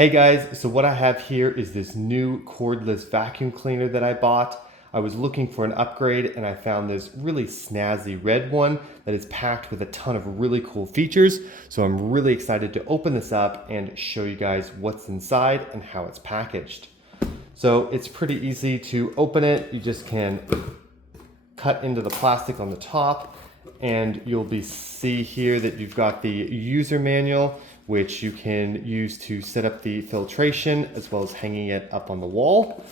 Hey guys, so what I have here is this new cordless vacuum cleaner that I bought. I was looking for an upgrade and I found this really snazzy red one that is packed with a ton of really cool features. So I'm really excited to open this up and show you guys what's inside and how it's packaged. So it's pretty easy to open it. You just can cut into the plastic on the top and you'll see here that you've got the user manual, which you can use to set up the filtration as well as hanging it up on the wall.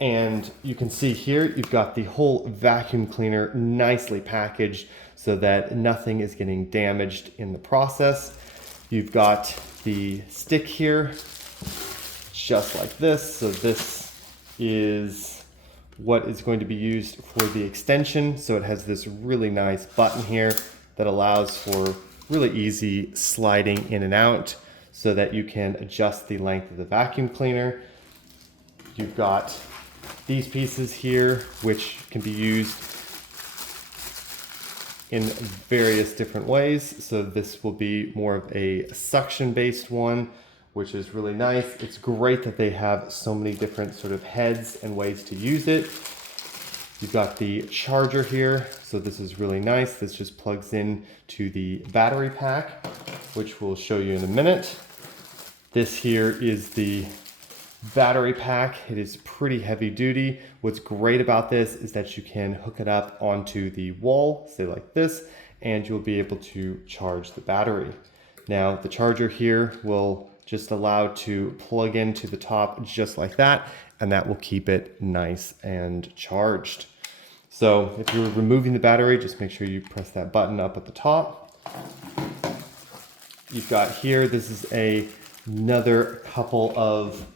And you can see here, you've got the whole vacuum cleaner nicely packaged so that nothing is getting damaged in the process. You've got the stick here, just like this. So this is what is going to be used for the extension. So it has this really nice button here that allows for really easy sliding in and out so that you can adjust the length of the vacuum cleaner. You've got these pieces here, which can be used in various different ways. So this will be more of a suction-based one, which is really nice. It's great that they have so many different sort of heads and ways to use it. You've got the charger here, so this is really nice. This just plugs in to the battery pack, which we'll show you in a minute. This here is the battery pack. It is pretty heavy duty. What's great about this is that you can hook it up onto the wall, say like this, and you'll be able to charge the battery. Now, the charger here will just allow to plug into the top just like that, and that will keep it nice and charged. So if you're removing the battery, just make sure you press that button up at the top. You've got here, this is another couple of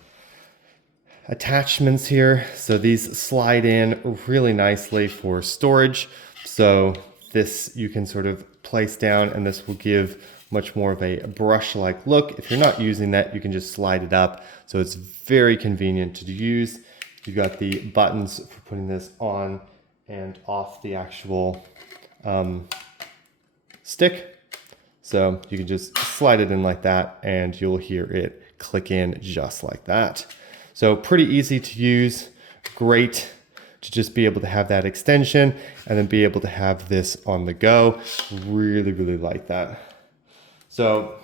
attachments here. So these slide in really nicely for storage. So this you can sort of place down and this will give much more of a brush-like look. If you're not using that, you can just slide it up. So it's very convenient to use. You've got the buttons for putting this on and off the actual stick. So you can just slide it in like that and you'll hear it click in just like that. So pretty easy to use, great to just be able to have that extension and then be able to have this on the go. Really, really like that. So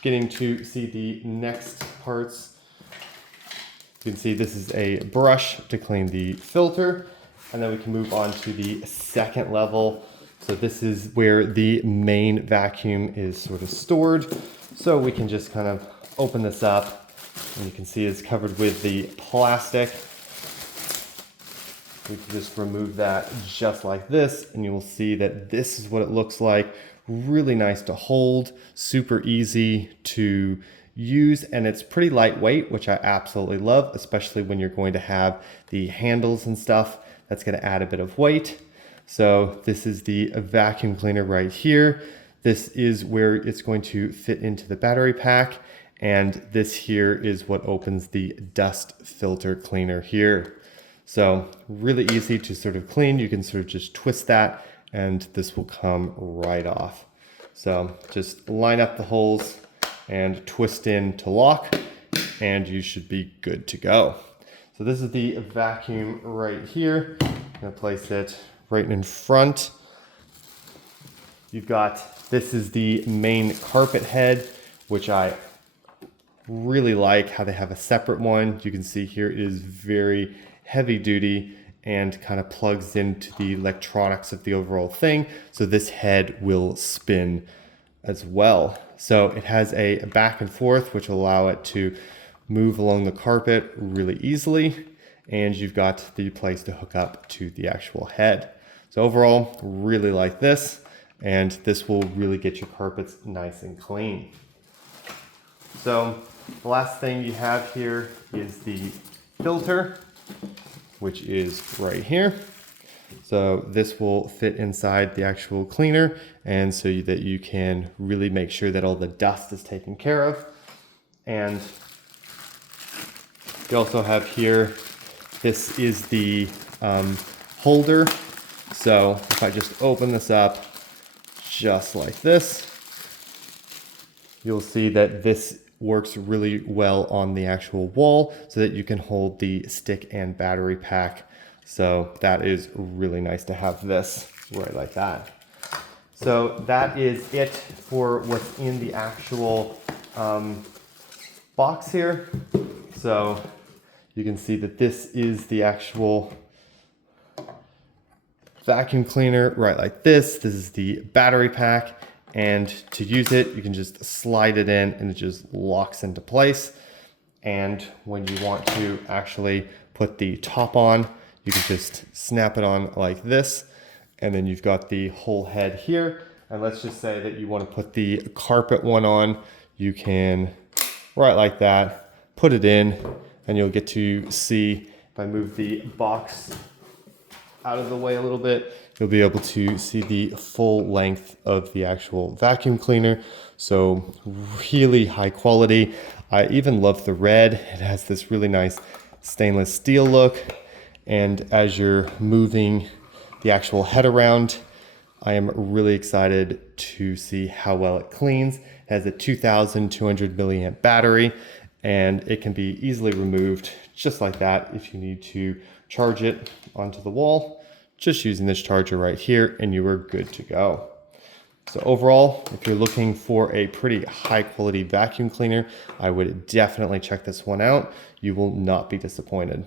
getting to see the next parts, you can see this is a brush to clean the filter. And then we can move on to the second level. So this is where the main vacuum is sort of stored. So we can just kind of open this up and you can see it's covered with the plastic. We can just remove that just like this and you will see that this is what it looks like. Really nice to hold, super easy to use, and it's pretty lightweight, which I absolutely love, especially when you're going to have the handles and stuff. That's going to add a bit of weight. So this is the vacuum cleaner right here. This is where it's going to fit into the battery pack. And this here is what opens the dust filter cleaner here. So really easy to sort of clean. You can sort of just twist that and this will come right off. So just line up the holes and twist in to lock and you should be good to go. So this is the vacuum right here. I'm gonna place it right in front. You've got, this is the main carpet head, which I really like how they have a separate one. You can see here it is very heavy duty and kind of plugs into the electronics of the overall thing. So this head will spin as well. So it has a back and forth, which will allow it to move along the carpet really easily. And you've got the place to hook up to the actual head. So overall, really like this. And this will really get your carpets nice and clean. So the last thing you have here is the filter, which is right here. So this will fit inside the actual cleaner and so that you can really make sure that all the dust is taken care of. And you also have here, this is the holder. So if I just open this up just like this, you'll see that this works really well on the actual wall so that you can hold the stick and battery pack. So that is really nice to have this right like that. So that is it for what's in the actual box here. So you can see that this is the actual vacuum cleaner right like this. This is the battery pack, and to use it you can just slide it in and it just locks into place. And when you want to actually put the top on, you can just snap it on like this, and then you've got the whole head here. And let's just say that you want to put the carpet one on, you can right like that put it in, and you'll get to see, if I move the box out of the way a little bit, you'll be able to see the full length of the actual vacuum cleaner. So really high quality. I even love the red. It has this really nice stainless steel look. And as you're moving the actual head around, I am really excited to see how well it cleans. It has a 2,200 milliamp battery, and it can be easily removed just like that if you need to charge it onto the wall, just using this charger right here, and you are good to go. So overall, if you're looking for a pretty high quality vacuum cleaner, I would definitely check this one out. You will not be disappointed.